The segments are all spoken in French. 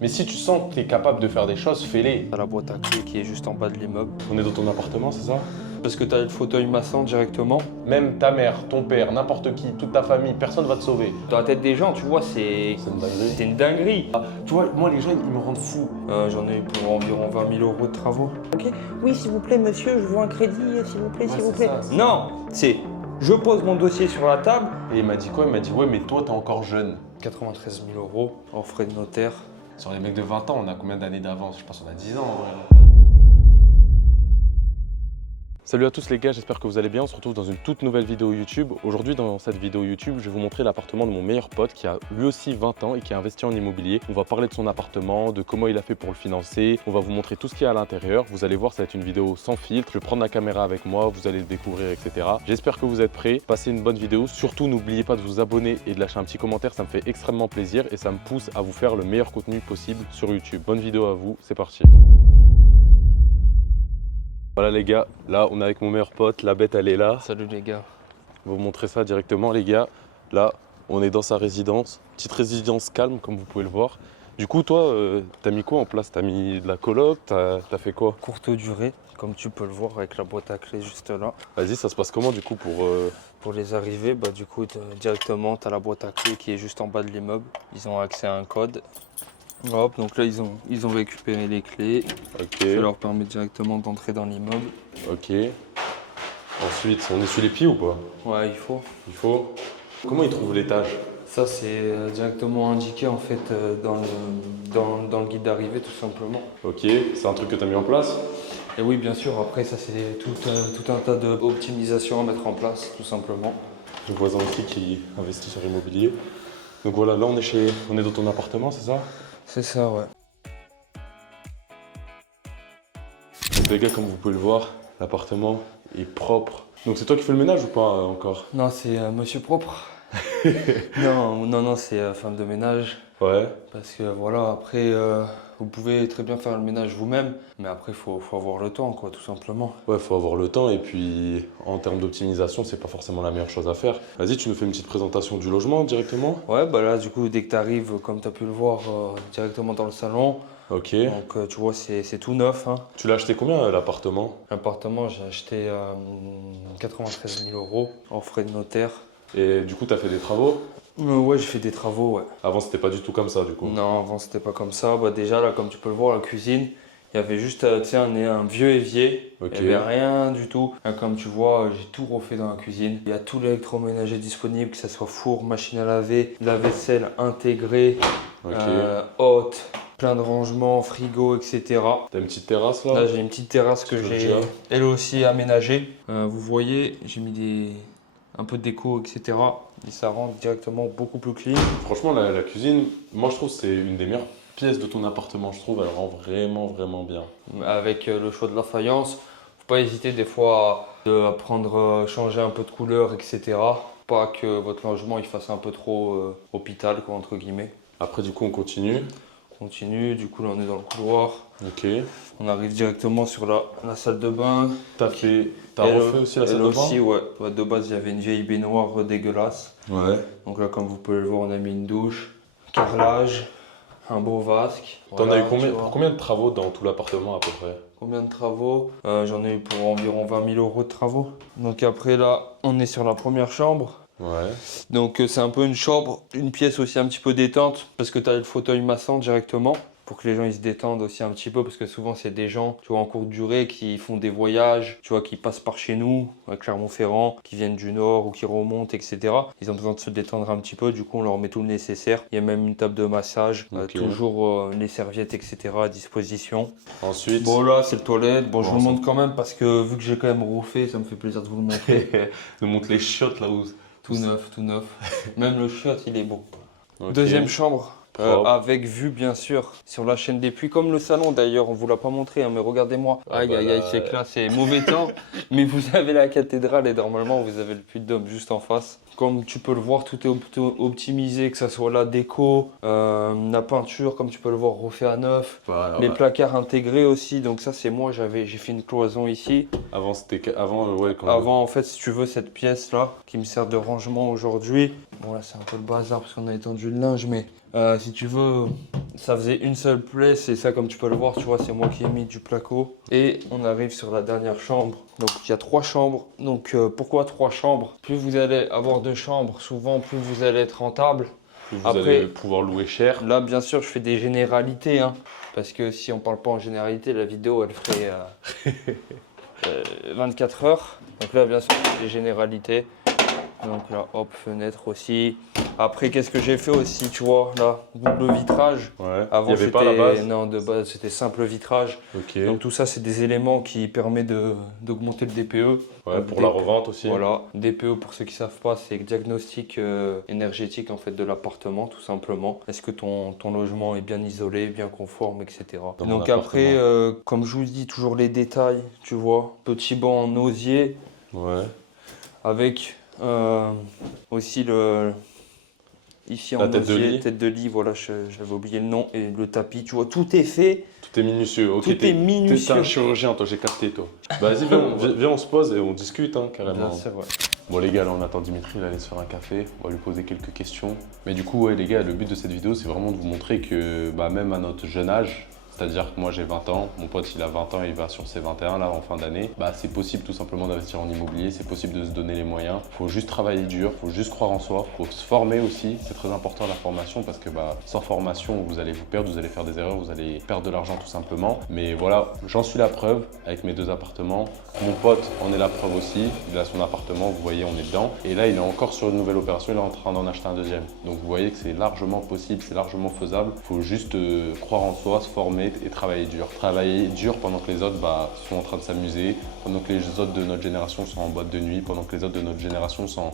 Mais si tu sens que tu es capable de faire des choses, fais-les. T'as la boîte à clés qui est juste en bas de l'immeuble. On est dans ton appartement, c'est ça? Parce que t'as le fauteuil massant directement. Même ta mère, ton père, n'importe qui, toute ta famille, personne va te sauver. Dans la tête des gens, tu vois, c'est une dinguerie. une dinguerie. Tu vois, moi les gens, ils me rendent fou. J'en ai eu pour environ 20 000 € de travaux. Ok. Oui, s'il vous plaît, monsieur, je veux un crédit, s'il vous plaît, s'il vous plaît. Non, c'est je pose mon dossier sur la table. Et il m'a dit quoi? Il m'a dit, ouais, mais toi, t'es encore jeune. 93 000 € en frais de notaire. Sur les mecs de 20 ans, on a combien d'années d'avance? Je pense qu'on a 10 ans en vrai. Salut à tous les gars, j'espère que vous allez bien. On se retrouve dans une toute nouvelle vidéo YouTube. Aujourd'hui, dans cette vidéo YouTube, je vais vous montrer l'appartement de mon meilleur pote qui a lui aussi 20 ans et qui a investi en immobilier. On va parler de son appartement, de comment il a fait pour le financer. On va vous montrer tout ce qu'il y a à l'intérieur. Vous allez voir, ça va être une vidéo sans filtre. Je vais prendre la caméra avec moi, vous allez le découvrir, etc. J'espère que vous êtes prêts. Passez une bonne vidéo. Surtout, n'oubliez pas de vous abonner et de lâcher un petit commentaire. Ça me fait extrêmement plaisir et ça me pousse à vous faire le meilleur contenu possible sur YouTube. Bonne vidéo à vous, c'est parti. Voilà les gars, là on est avec mon meilleur pote, la bête elle est là. Salut les gars. Je vais vous montrer ça directement les gars. Là on est dans sa résidence, petite résidence calme comme vous pouvez le voir. Du coup toi, t'as mis quoi en place? T'as mis de la coloc, t'as fait quoi? Courte durée, comme tu peux le voir avec la boîte à clés juste là. Vas-y, ça se passe comment du coup pour... Pour les arrivées, bah, du coup, directement, tu as la boîte à clés qui est juste en bas de l'immeuble. Ils ont accès à un code. Hop, donc là, ils ont récupéré les clés. Ok, Ça leur permet directement d'entrer dans l'immeuble. ok. Ensuite, on essuie les pieds ou pas? Ouais, il faut. Il faut. Comment ils trouvent l'étage? Ça, c'est directement indiqué en fait dans le guide d'arrivée, tout simplement. Ok, c'est un truc que t'as mis en place? Et oui, bien sûr, après, ça, c'est tout un tas d'optimisations à mettre en place, tout simplement. Le voisin aussi qui investit sur l'immobilier. Donc voilà, là on est dans ton appartement, c'est ça? C'est ça, ouais. Donc les gars, comme vous pouvez le voir, l'appartement est propre. Donc c'est toi qui fais le ménage ou pas encore? Non, c'est monsieur propre. non, c'est femme de ménage. Ouais. Parce que voilà, après, vous pouvez très bien faire le ménage vous-même, mais après, il faut avoir le temps, quoi, tout simplement. Ouais, faut avoir le temps et puis en termes d'optimisation, c'est pas forcément la meilleure chose à faire. Vas-y, tu nous fais une petite présentation du logement directement? Ouais, bah là, du coup, dès que tu arrives, comme tu as pu le voir, directement dans le salon, Ok. donc tu vois, c'est tout neuf, hein. Tu l'as acheté combien l'appartement? L'appartement, j'ai acheté 93 000 € en frais de notaire. Et du coup, t'as fait des travaux? Ouais, j'ai fait des travaux, ouais. Avant, c'était pas du tout comme ça du coup. Non, avant, c'était pas comme ça. Bah, déjà, là, comme tu peux le voir, la cuisine, il y avait juste tu sais, un vieux évier. Ok. Il n'y avait rien du tout. Là, comme tu vois, j'ai tout refait dans la cuisine. Il y a tout l'électroménager disponible, que ce soit four, machine à laver, la-vaisselle intégrée, Ok. haute, plein de rangements, frigo, etc. T'as une petite terrasse là? Là, j'ai une petite terrasse que Petit j'ai loggia. elle aussi aménagée. Vous voyez, j'ai mis un peu de déco, etc. Et ça rend directement beaucoup plus clean. Franchement, la cuisine, moi je trouve que c'est une des meilleures pièces de ton appartement. Je trouve elle rend vraiment bien. Avec le choix de la faïence, faut pas hésiter des fois à prendre, changer un peu de couleur, etc. Pas que votre logement il fasse un peu trop hôpital, quoi, entre guillemets. Après, du coup, on continue. On continue, du coup là on est dans le couloir. Ok. On arrive directement sur la salle de bain. T'as refait aussi la salle Elle de bain? aussi, ouais. Ouais, de base il y avait une vieille baignoire dégueulasse. Ouais. Donc là comme vous pouvez le voir on a mis une douche, carrelage, un beau vasque. T'en Voilà, as eu combien, tu vois. pour combien de travaux dans tout l'appartement à peu près? Combien de travaux? J'en ai eu pour environ 20 000 € de travaux. Donc après là, on est sur la première chambre. Ouais. Donc c'est un peu une chambre, une pièce aussi un petit peu détente parce que tu as le fauteuil massant directement pour que les gens ils se détendent aussi un petit peu parce que souvent c'est des gens tu vois en courte durée qui font des voyages, tu vois qui passent par chez nous à Clermont-Ferrand, qui viennent du nord ou qui remontent, etc. Ils ont besoin de se détendre un petit peu, du coup on leur met tout le nécessaire. Il y a même une table de massage, Ok. toujours les serviettes, etc. à disposition. Ensuite, Bon là c'est le toilette, bon je Bon, vous le ça- montre quand même parce que vu que j'ai quand même refait, ça me fait plaisir de vous le montrer. nous montre les chiottes là où. Tout neuf, tout neuf. Même le chiotte, il est beau. Ok. Deuxième chambre, Propre. avec vue bien sûr sur la chaîne des puits, comme le salon d'ailleurs, on vous l'a pas montré, hein, mais regardez-moi. Ah Aïe bah aïe aïe, là, c'est classe, c'est mauvais temps, mais vous avez la cathédrale et normalement vous avez le puits de Dôme juste en face. Comme tu peux le voir, tout est optimisé, que ce soit la déco, la peinture, comme tu peux le voir, refait à neuf. Voilà, Les ouais. placards intégrés aussi, donc ça c'est moi, j'ai fait une cloison ici. Avant, ouais, quand Avant, en fait, si tu veux, cette pièce-là, qui me sert de rangement aujourd'hui, bon là c'est un peu le bazar parce qu'on a étendu le linge, mais si tu veux, Ça faisait une seule plaie, c'est ça comme tu peux le voir, tu vois, c'est moi qui ai mis du placo. Et on arrive sur la dernière chambre. Donc il y a 3 chambres. Donc pourquoi 3 chambres? Plus vous allez avoir de chambres, souvent plus vous allez être rentable. Plus vous allez pouvoir louer cher. Là bien sûr je fais des généralités, hein, parce que si on parle pas en généralité, la vidéo elle ferait 24 heures. Donc là bien sûr je fais des généralités. Donc là, hop, fenêtre aussi. Après, qu'est-ce que j'ai fait aussi, tu vois, là, double vitrage. Ouais. Avant, il n'y avait pas la base. non, de base, c'était simple vitrage. Ok. Donc tout ça, c'est des éléments qui permettent d'augmenter le DPE. Ouais, Donc, pour la revente aussi. Voilà, DPE, pour ceux qui ne savent pas, c'est diagnostic énergétique en fait de l'appartement, tout simplement. Est-ce que ton logement est bien isolé, bien conforme, etc. Dans Donc mon après, comme je vous dis, toujours les détails, tu vois. Petit banc en osier. Ouais. Avec aussi ici en La tête de osier, lit. tête de lit, voilà, j'avais oublié le nom, et le tapis, tu vois, tout est fait. Tout est minutieux. Ok, Tout est minutieux. T'es un chirurgien, toi, j'ai capté, toi. Bah, vas-y, viens, on se pose et on discute, hein, carrément. Bien sûr, ouais. Bon, les gars, là, on attend Dimitri, il allait se faire un café. On va lui poser quelques questions. Mais du coup, ouais, les gars, le but de cette vidéo, c'est vraiment de vous montrer que, bah, même à notre jeune âge, c'est-à-dire que moi j'ai 20 ans, mon pote il a 20 ans, il va sur ses 21 là en fin d'année. Bah, c'est possible tout simplement d'investir en immobilier, c'est possible de se donner les moyens. Il faut juste travailler dur, il faut juste croire en soi, il faut se former aussi. C'est très important la formation parce que bah, sans formation vous allez vous perdre, vous allez faire des erreurs, vous allez perdre de l'argent tout simplement. Mais voilà, j'en suis la preuve avec mes 2 appartements. Mon pote en est la preuve aussi, il a son appartement, vous voyez on est dedans. Et là il est encore sur une nouvelle opération, il est en train d'en acheter un deuxième. Donc vous voyez que c'est largement possible, c'est largement faisable. Il faut juste croire en soi, se former et travailler dur. Travailler dur pendant que les autres bah, sont en train de s'amuser, pendant que les autres de notre génération sont en boîte de nuit, pendant que les autres de notre génération sont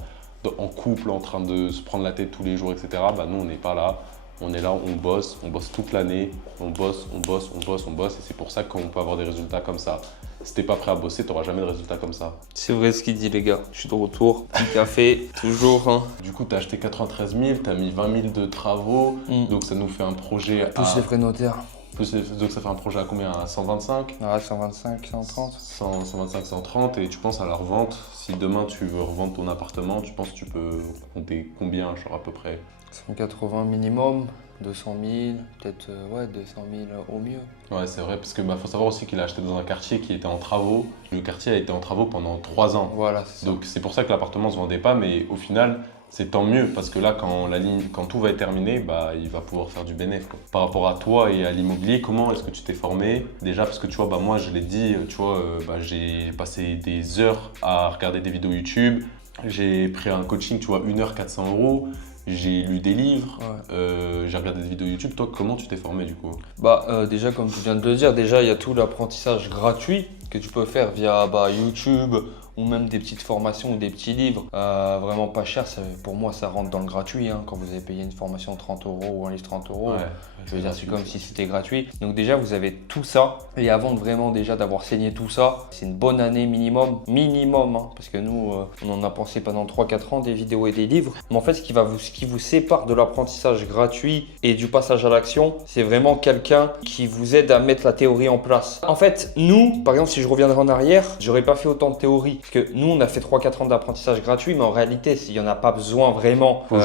en couple, en train de se prendre la tête tous les jours, etc. Bah, nous, on n'est pas là. On est là, on bosse toute l'année, on bosse, et c'est pour ça qu'on peut avoir des résultats comme ça. Si t'es pas prêt à bosser, t'auras jamais de résultats comme ça. C'est vrai ce qu'il dit, les gars. Je suis de retour. Petit café, toujours. Hein. Du coup, t'as acheté 93 000, t'as mis 20 000 de travaux, donc ça nous fait un projet Plus les frais notaires. Donc ça fait un projet à combien? À 125? Ah, 125, 130. 125, 130, et tu penses à la revente. Si demain tu veux revendre ton appartement, tu penses que tu peux compter combien, genre à peu près? 180 minimum, 200 000, peut-être ouais, 200 000 au mieux. Ouais, c'est vrai, parce que faut savoir aussi qu'il a acheté dans un quartier qui était en travaux. Le quartier a été en travaux pendant 3 ans. Voilà, c'est ça. Donc c'est pour ça que l'appartement ne se vendait pas, mais au final, c'est tant mieux, parce que là, quand tout va être terminé, bah, il va pouvoir faire du bénéfice. Par rapport à toi et à l'immobilier, comment est-ce que tu t'es formé? Déjà, parce que tu vois, bah, moi, je l'ai dit, tu vois, bah, j'ai passé des heures à regarder des vidéos YouTube. J'ai pris un coaching, tu vois, 1 heure 400 €. J'ai lu des livres, j'ai regardé des vidéos YouTube. Toi, comment tu t'es formé du coup? Bah, déjà, comme tu viens de le dire, déjà, il y a tout l'apprentissage gratuit que tu peux faire via YouTube ou même des petites formations ou des petits livres. Vraiment pas cher, pour moi, ça rentre dans le gratuit. Hein, quand vous avez payé une formation 30 € ou un livre 30 €, Ouais, je veux dire, c'est comme si c'était gratuit. Donc déjà, vous avez tout ça. Et avant de vraiment déjà d'avoir saigné tout ça, c'est une bonne année minimum, hein, parce que nous, on en a pensé pendant 3-4 ans des vidéos et des livres. Mais en fait, ce qui vous sépare de l'apprentissage gratuit et du passage à l'action, c'est vraiment quelqu'un qui vous aide à mettre la théorie en place. En fait, nous, par exemple, si je reviendrai en arrière, j'aurais pas fait autant de théorie. Parce que nous, on a fait 3-4 ans d'apprentissage gratuit, mais en réalité, il n'y en a pas besoin vraiment. Faut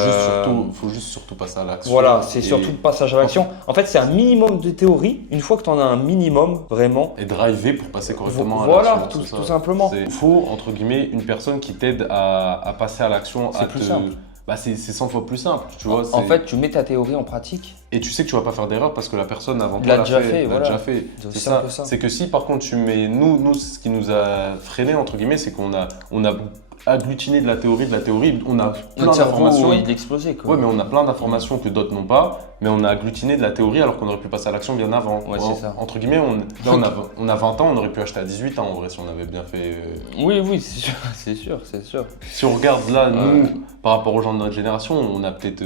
juste surtout passer à l'action. Voilà, c'est surtout le passage à l'action. En fait, c'est un minimum de théorie. Une fois que tu en as un minimum, vraiment. Et driver pour passer correctement à voilà, l'action. tout simplement. Il faut, entre guillemets, une personne qui t'aide à passer à l'action. C'est plus simple. Bah, c'est 100 fois plus simple, tu vois. En fait, tu mets ta théorie en pratique. Et tu sais que tu vas pas faire d'erreur parce que la personne avant toi l'a l'a déjà fait. voilà. Déjà fait. C'est ça. C'est que si par contre tu mets nous, ce qui nous a freiné entre guillemets, c'est qu'on a agglutiné de la théorie, on a plein d'informations. Il explosait quoi. Ouais, mais on a plein d'informations que d'autres n'ont pas, mais on a agglutiné de la théorie alors qu'on aurait pu passer à l'action bien avant. Ouais, c'est ça. Entre guillemets, on a 20 ans, on aurait pu acheter à 18 ans en vrai si on avait bien fait. Oui, c'est sûr. Si on regarde là, nous, par rapport aux gens de notre génération, on a peut-être,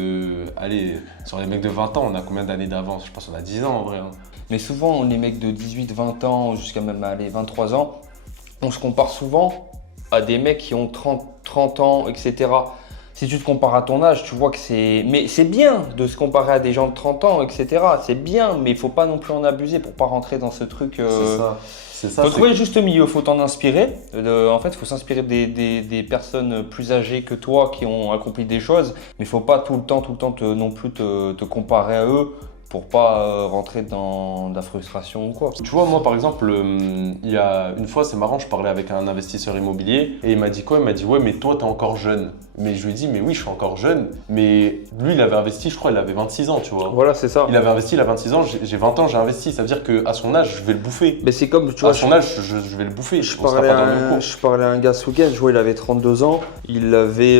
allez, sur les mecs de 20 ans, on a combien d'années d'avance? Je pense qu'on a 10 ans en vrai. Hein. Mais souvent, les mecs de 18, 20 ans, jusqu'à même 23 ans, on se compare souvent à des mecs qui ont 30 ans, etc. Si tu te compares à ton âge, tu vois que c'est... Mais c'est bien de se comparer à des gens de 30 ans, etc. C'est bien, mais il ne faut pas non plus en abuser pour pas rentrer dans ce truc... C'est ça. Faut trouver le juste milieu, faut t'en inspirer. En fait, il faut s'inspirer des personnes plus âgées que toi qui ont accompli des choses, mais il ne faut pas tout le temps non plus te comparer à eux pour pas rentrer dans de la frustration ou quoi. Tu vois, moi par exemple, il y a une fois, c'est marrant, je parlais avec un investisseur immobilier et il m'a dit quoi? Il m'a dit ouais, mais toi t'es encore jeune. Mais je lui ai dit mais oui, je suis encore jeune. Mais lui, il avait investi, je crois, il avait 26 ans, tu vois. Voilà, c'est ça. Il avait investi, il a 26 ans, j'ai 20 ans, j'ai investi. Ça veut dire qu'à son âge, je vais le bouffer. Mais c'est comme, tu vois, À son âge, je vais le bouffer. je On sera parlais, pas dans le même cours. je parlais à un gars ce week-end, je vois, il avait 32 ans, il avait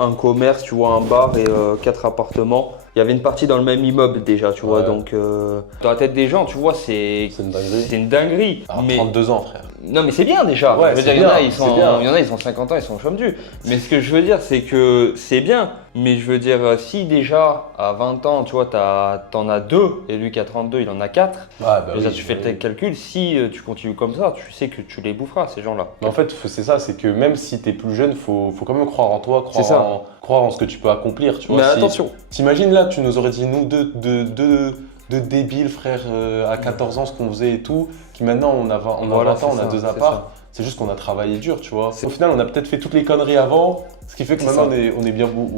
un commerce, tu vois, un bar et 4 appartements. Il y avait une partie dans le même immeuble déjà, tu vois, Ouais. donc dans la tête des gens, tu vois, c'est C'est une dinguerie. une dinguerie. À Mais 32 ans, frère. non, mais c'est bien déjà. Ouais, Je veux c'est dire, il y en a, bien, ils c'est bien. sont, il y en a, ils ont 50 ans, ils sont au chômage du. Mais ce que je veux dire, c'est que c'est bien. Mais je veux dire, si déjà à 20 ans, tu vois, t'en as 2 et lui qui a 32, il en a 4. Ouais, bah Déjà, oui, tu fais bah le oui. calcul. Si tu continues comme ça, tu sais que tu les boufferas, ces gens-là. Mais en fait, c'est ça, c'est que même si t'es plus jeune, faut quand même croire en toi, C'est ça. croire en ce que tu peux accomplir, tu vois. Mais Si- attention. T'imagines là, tu nous aurais dit, nous, deux débiles, frère, à 14 ans, ce qu'on faisait et tout, qui maintenant, on a 20 Voilà, ans, c'est on a ça, 2 c'est apparts. ça. C'est juste qu'on a travaillé dur, tu vois. Au final, on a peut-être fait toutes les conneries avant, ce qui fait que C'est maintenant, ça.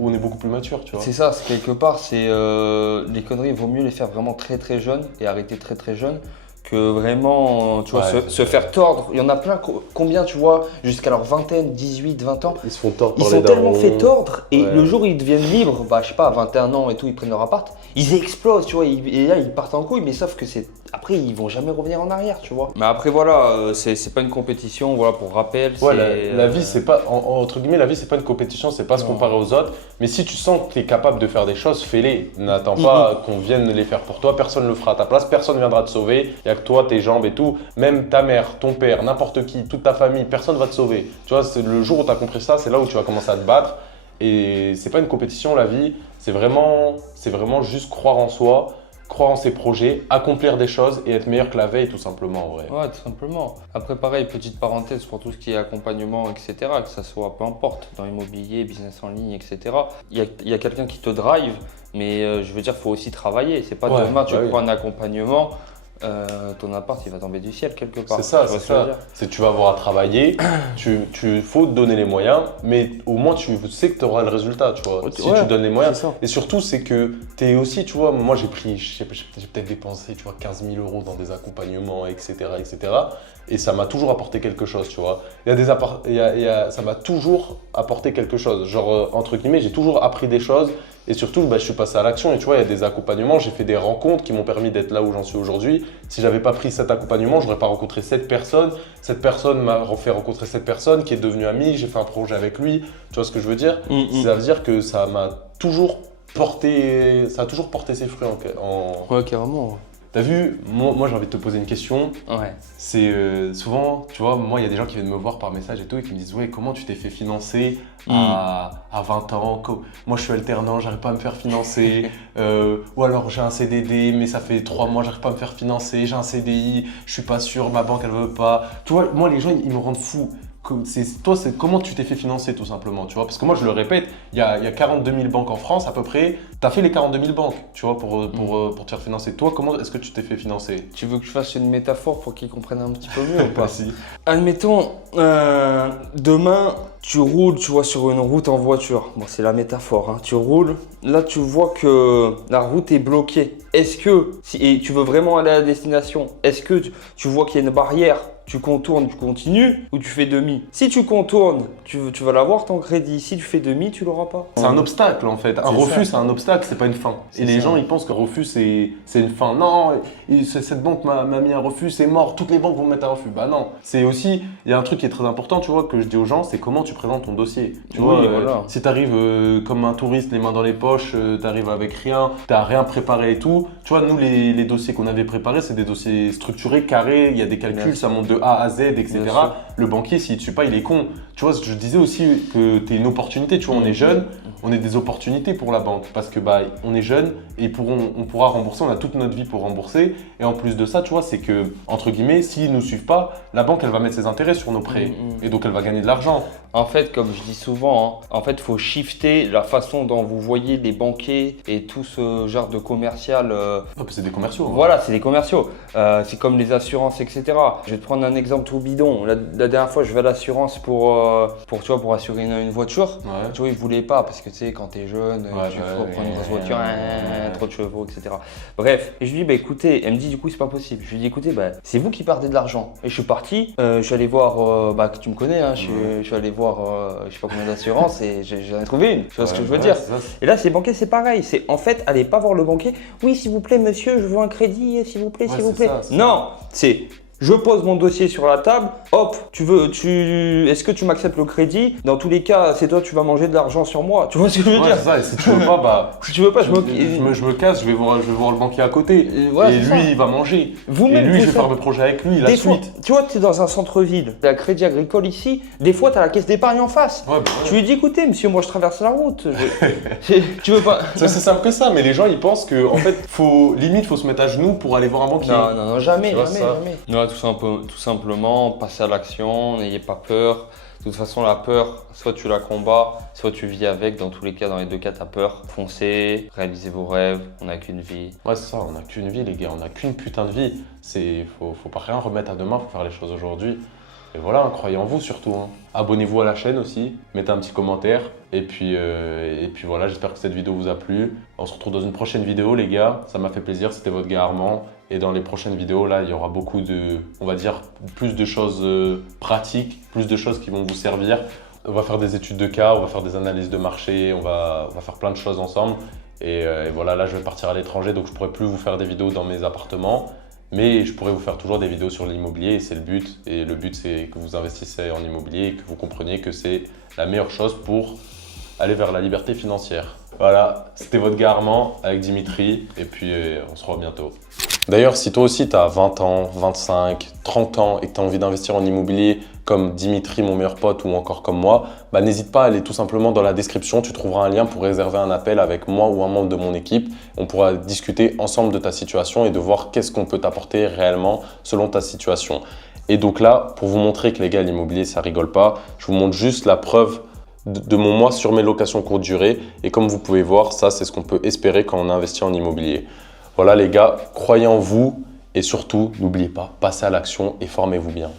on est beaucoup plus mature, tu vois. C'est ça, c'est quelque part, c'est les conneries, il vaut mieux les faire vraiment très très jeunes et arrêter très très jeune que vraiment, tu vois, Ouais, se faire tordre. Il y en a plein, combien tu vois, jusqu'à leur vingtaine, 18, 20 ans, Ils se font tordre ils par sont les tellement darons. fait tordre et Ouais. le jour où ils deviennent libres, bah je sais pas, à 21 ans et tout, ils prennent leur appart, ils explosent, tu vois, et là ils partent en couille, mais sauf que c'est après ils vont jamais revenir en arrière, tu vois. Mais après voilà, c'est pas une compétition, voilà, pour rappel. Ouais, c'est, la vie, c'est pas, entre guillemets, la vie, c'est pas une compétition, c'est pas se Non. comparer aux autres. Mais si tu sens que tu es capable de faire des choses, fais-les. N'attends pas qu'on vienne les faire pour toi, personne ne le fera à ta place, personne ne viendra te sauver. Il n'y a que toi, tes jambes et tout. Même ta mère, ton père, n'importe qui, toute ta famille, personne ne va te sauver. Tu vois, c'est le jour où tu as compris ça, c'est là où tu vas commencer à te battre. Et c'est pas une compétition, la vie, c'est vraiment juste croire en soi, croire en ses projets, accomplir des choses et être meilleur que la veille, tout simplement, en vrai. Ouais, tout simplement. Après, pareil, petite parenthèse pour tout ce qui est accompagnement, etc., que ça soit peu importe, dans l'immobilier, business en ligne, etc., il y a quelqu'un qui te drive, mais je veux dire, il faut aussi travailler. C'est pas Ouais, demain, tu bah oui. prends un accompagnement, ton appart, il va tomber du ciel quelque part. C'est ça, Tu vois c'est ce que je veux ça. dire. C'est tu vas avoir à travailler, faut te donner les moyens, mais au moins tu sais que tu auras le résultat, tu vois. Si Ouais, tu donnes les moyens. c'est ça. Et surtout, c'est que tu es aussi, tu vois, moi j'ai peut-être dépensé, tu vois, 15 000 € dans des accompagnements, etc., etc. Et ça m'a toujours apporté quelque chose, tu vois. Ça m'a toujours apporté quelque chose. Genre, entre guillemets, j'ai toujours appris des choses. Et surtout, bah, je suis passé à l'action et tu vois, il y a des accompagnements, j'ai fait des rencontres qui m'ont permis d'être là où j'en suis aujourd'hui. Si j'avais pas pris cet accompagnement, je n'aurais pas rencontré cette personne. Cette personne m'a fait rencontrer cette personne qui est devenue amie, j'ai fait un projet avec lui. Tu vois ce que je veux dire? Ça veut dire que ça m'a toujours porté, ça a toujours porté ses fruits en... Ouais, carrément. T'as vu, moi j'ai envie de te poser une question. Ouais. C'est souvent, tu vois, moi il y a des gens qui viennent me voir par message et tout et qui me disent ouais, comment tu t'es fait financer à 20 ans? Moi je suis alternant, j'arrive pas à me faire financer. Ou alors j'ai un CDD mais ça fait 3 mois, j'arrive pas à me faire financer. J'ai un CDI, je suis pas sûr, ma banque elle veut pas. Tu vois, moi les gens ils me rendent fou. Toi, c'est comment tu t'es fait financer tout simplement, tu vois? Parce que moi je le répète, il y a 42 000 banques en France à peu près. Tu as fait les 42 000 banques, tu vois, pour te faire financer. Toi, comment est-ce que tu t'es fait financer? Tu veux que je fasse une métaphore pour qu'ils comprennent un petit peu mieux ou pas? Vas-y. Admettons, demain, tu roules, tu vois, sur une route en voiture. Bon, c'est la métaphore, hein. Tu roules, là, tu vois que la route est bloquée. Est-ce que, et tu veux vraiment aller à la destination, est-ce que tu vois qu'il y a une barrière? Tu contournes, tu continues ou tu fais demi? Si tu contournes, tu vas l'avoir ton crédit. Si tu fais demi, tu l'auras pas. C'est un obstacle en fait. Un C'est refus, ça. c'est un obstacle, c'est pas une fin. Et les ça. gens, ils pensent qu'un refus, c'est une fin. Non, cette banque m'a mis un refus, c'est mort. Toutes les banques vont me mettre un refus. Bah non. C'est aussi, il y a un truc qui est très important, tu vois, que je dis aux gens, c'est comment tu présentes ton dossier. Tu Oui, vois, voilà. si t'arrives comme un touriste, les mains dans les poches, t'arrives avec rien, t'as rien préparé et tout. Tu vois, nous, les dossiers qu'on avait préparés, c'est des dossiers structurés, carrés. Il y a des calculs, Bien ça monte de A à Z, etc. Bien sûr. Le banquier, s'il ne te suit pas, il est con. Tu vois, je disais aussi que tu es une opportunité. Tu vois, on est jeune, on est des opportunités pour la banque parce que bah, on est jeune et on pourra rembourser. On a toute notre vie pour rembourser. Et en plus de ça, tu vois, c'est que, entre guillemets, s'ils ne nous suivent pas, la banque, elle va mettre ses intérêts sur nos prêts. Et donc, elle va gagner de l'argent. En fait, comme je dis souvent, hein, en fait, faut shifter la façon dont vous voyez les banquiers et tout ce genre de commercial. C'est des commerciaux. hein. Voilà, c'est des commerciaux. C'est comme les assurances, etc. Je vais te prendre un exemple tout bidon. La dernière fois, je vais à l'assurance pour assurer une voiture. Ouais. Tu vois, ils voulaient pas parce que tu sais, quand t'es jeune, Ouais, tu bah, faut prendre une grosse voiture, ouais. trop de chevaux, etc. Bref, et je lui dis, bah écoutez, elle me dit, du coup, c'est pas possible. Je lui dis, écoutez, bah, c'est vous qui perdez de l'argent. Et je suis parti, je suis allé voir, bah, tu me connais, hein, je suis allé voir, je sais pas combien d'assurances et j'en ai trouvé une. Tu vois ce que je veux dire? Et là, c'est banquier, c'est pareil. C'est en fait, allez pas voir le banquier. Oui, s'il vous plaît, monsieur, je veux un crédit, s'il vous plaît, s'il vous plaît. Non, c'est je pose mon dossier sur la table. Hop, est-ce que tu m'acceptes le crédit? Dans tous les cas, c'est toi, tu vas manger de l'argent sur moi. Tu vois ce que je veux dire? C'est ça. Et si tu veux pas, bah. Si tu veux pas, je me casse, je vais voir le banquier à côté. Voilà, et c'est lui, ça. il va manger. Vous-même, et lui, je vous vais faire le projet avec lui, la Des fois, suite. tu vois, tu es dans un centre-ville, tu as Crédit Agricole ici, des fois tu as la caisse d'épargne en face. Ouais, bah, ouais. Tu lui dis écoutez monsieur, moi je traverse la route. Tu veux pas C'est simple que ça, mais les gens ils pensent que en fait faut se mettre à genoux pour aller voir un banquier. Non, jamais, Tu vois jamais, ça. jamais. Non, tout simplement, passez à l'action, n'ayez pas peur. De toute façon, la peur, soit tu la combats, soit tu vis avec. Dans tous les cas, dans les deux cas, tu as peur. Foncez, réalisez vos rêves, on n'a qu'une vie. Ouais, c'est ça, on n'a qu'une vie, les gars, on n'a qu'une putain de vie. Faut pas rien remettre à demain, faut faire les choses aujourd'hui. Et voilà, hein, croyez en vous surtout. Hein. Abonnez-vous à la chaîne aussi, mettez un petit commentaire. Et puis voilà, j'espère que cette vidéo vous a plu. On se retrouve dans une prochaine vidéo, les gars. Ça m'a fait plaisir, c'était votre gars Armand. Et dans les prochaines vidéos, là, il y aura beaucoup de, on va dire, plus de choses pratiques, plus de choses qui vont vous servir. On va faire des études de cas, on va faire des analyses de marché, on va faire plein de choses ensemble. Et voilà, là, je vais partir à l'étranger, donc je ne pourrai plus vous faire des vidéos dans mes appartements. Mais je pourrais vous faire toujours des vidéos sur l'immobilier et c'est le but. Et le but, c'est que vous investissez en immobilier et que vous compreniez que c'est la meilleure chose pour aller vers la liberté financière. Voilà, c'était votre gars Armand avec Dimitri et puis on se revoit bientôt. D'ailleurs, si toi aussi tu as 20 ans, 25, 30 ans et que tu as envie d'investir en immobilier comme Dimitri, mon meilleur pote, ou encore comme moi, bah, n'hésite pas à aller tout simplement dans la description, tu trouveras un lien pour réserver un appel avec moi ou un membre de mon équipe. On pourra discuter ensemble de ta situation et de voir qu'est-ce qu'on peut t'apporter réellement selon ta situation. Et donc là, pour vous montrer que les gars, l'immobilier, ça rigole pas, je vous montre juste la preuve de mon mois sur mes locations courte durée. Et comme vous pouvez voir, ça, c'est ce qu'on peut espérer quand on investit en immobilier. Voilà les gars, croyez en vous et surtout, n'oubliez pas, passez à l'action et formez-vous bien.